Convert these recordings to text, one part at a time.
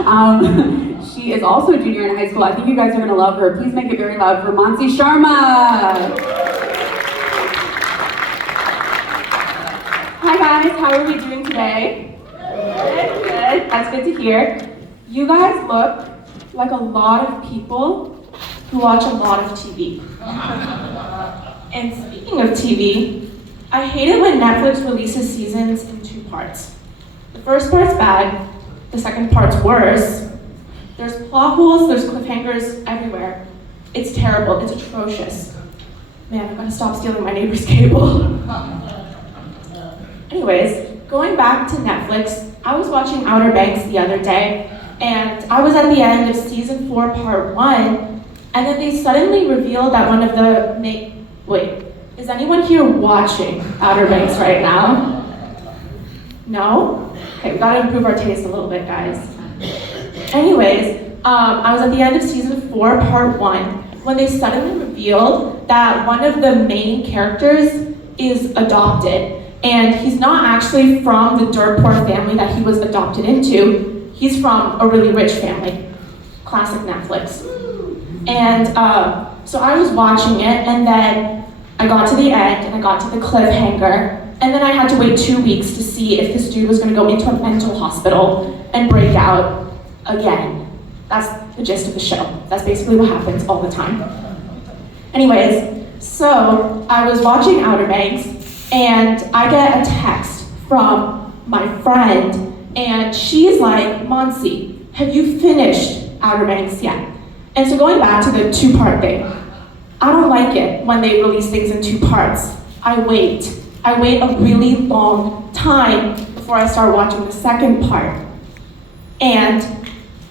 She is also a junior in high school. I think you guys are gonna love her. Please make it very loud for Mansi Sharma. Hi guys, how are we doing today? Good, that's good to hear. You guys look like a lot of people who watch a lot of TV. And speaking of TV, I hate it when Netflix releases seasons in 2 parts. The first part's bad, the second part's worse. There's plot holes, there's cliffhangers everywhere. It's terrible, it's atrocious. Man, I've gotta stop stealing my neighbor's cable. Anyways, going back to Netflix, I was watching Outer Banks the other day, and I was at the end of season 4, part 1, and then they suddenly revealed that one of the wait, is anyone here watching Outer Banks right now? No? Okay, we gotta improve our taste a little bit, guys. Anyways, I was at the end of season 4, part 1, when they suddenly revealed that one of the main characters is adopted. And he's not actually from the dirt poor family that he was adopted into. He's from a really rich family. Classic Netflix. And so I was watching it, and then I got to the end, and I got to the cliffhanger, and then I had to wait 2 weeks to see if this dude was gonna go into a mental hospital and break out again. That's the gist of the show. That's basically what happens all the time. Anyways, so I was watching Outer Banks, and I get a text from my friend, and she's like, Mansi, have you finished Outer Banks yet? And so going back to the 2-part thing, I don't like it when they release things in 2 parts. I wait a really long time before I start watching the second part. And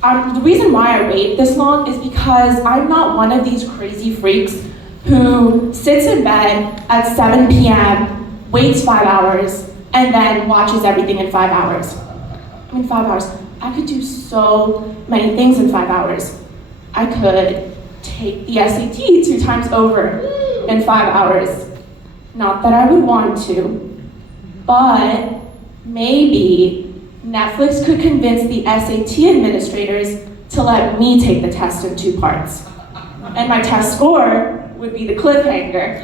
the reason why I wait this long is because I'm not one of these crazy freaks who sits in bed at 7 p.m., waits 5 hours, and then watches everything in 5 hours. I mean, 5 hours. I could do so many things in 5 hours. I could take the SAT 2 times over in 5 hours. Not that I would want to, but maybe Netflix could convince the SAT administrators to let me take the test in 2 parts. And my test score would be the cliffhanger.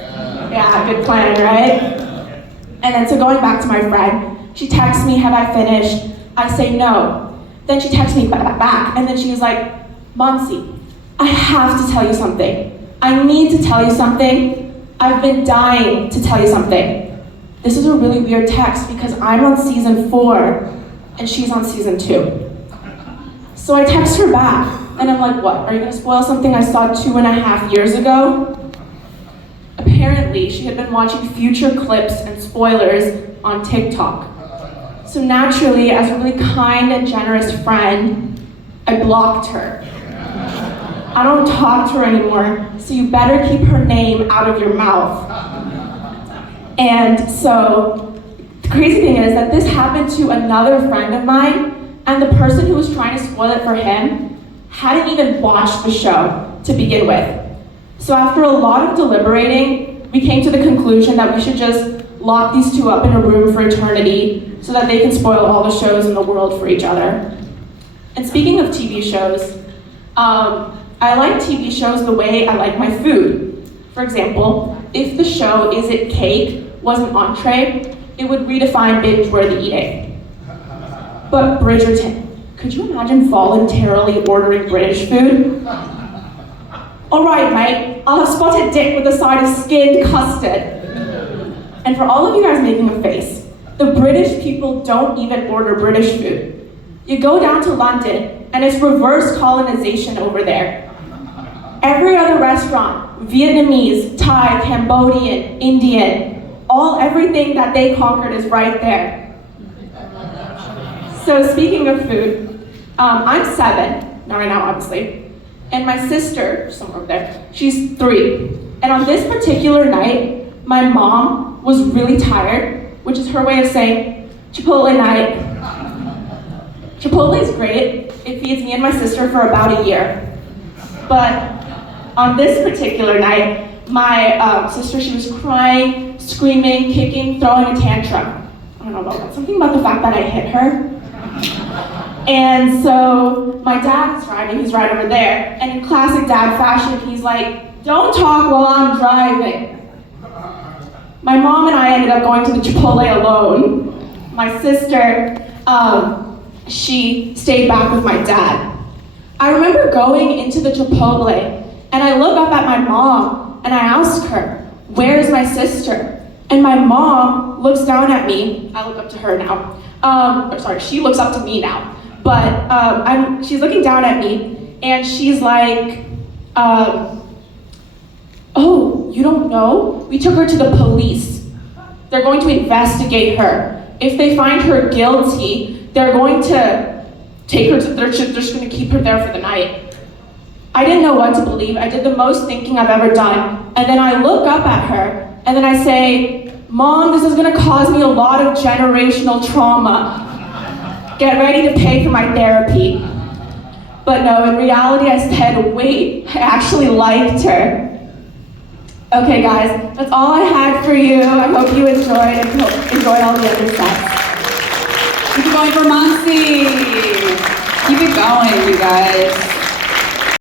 Yeah, good plan, right? And then so going back to my friend, she texts me, have I finished? I say no. Then she texts me back, and then she was like, Mansi, I have to tell you something. I need to tell you something. I've been dying to tell you something. This is a really weird text because I'm on season 4 and she's on season 2. So I text her back and I'm like, what? Are you gonna spoil something I saw 2.5 years ago? Apparently, she had been watching future clips and spoilers on TikTok. So naturally, as a really kind and generous friend, I blocked her. I don't talk to her anymore, so you better keep her name out of your mouth. And so, the crazy thing is that this happened to another friend of mine, and the person who was trying to spoil it for him hadn't even watched the show to begin with. So after a lot of deliberating, we came to the conclusion that we should just lock these 2 up in a room for eternity so that they can spoil all the shows in the world for each other. And speaking of TV shows, I like TV shows the way I like my food. For example, if the show Is It Cake was an entree, it would redefine binge-worthy eating. But Bridgerton, could you imagine voluntarily ordering British food? All right, mate, I'll have spotted dick with a side of skinned custard. And for all of you guys making a face, the British people don't even order British food. You go down to London, and it's reverse colonization over there. Every other restaurant, Vietnamese, Thai, Cambodian, Indian, everything that they conquered is right there. So speaking of food, I'm 7, not right now obviously, and my sister, somewhere over there, she's 3. And on this particular night, my mom was really tired, which is her way of saying, Chipotle night. Chipotle is great. It feeds me and my sister for about a year. But on this particular night, my sister, she was crying, screaming, kicking, throwing a tantrum. I don't know about that. Something about the fact that I hit her. And so my dad is driving, he's right over there, and in classic dad fashion, he's like, don't talk while I'm driving. My mom and I ended up going to the Chipotle alone. My sister, she stayed back with my dad. I remember going into the Chipotle, and I look up at my mom, and I ask her, where's my sister? And my mom looks down at me. I look up to her now. She looks up to me now. But she's looking down at me, and she's like, oh, you don't know? We took her to the police. They're going to investigate her. If they find her guilty, they're going to take her to, they're just going to keep her there for the night. I didn't know what to believe. I did the most thinking I've ever done. And then I look up at her, and then I say, Mom, this is going to cause me a lot of generational trauma. Get ready to pay for my therapy. But no, in reality, I said, wait, I actually liked her. Okay, guys, that's all I had for you. I hope you enjoyed and enjoyed all the other sets. Keep it going for Monty. Keep it going, you guys.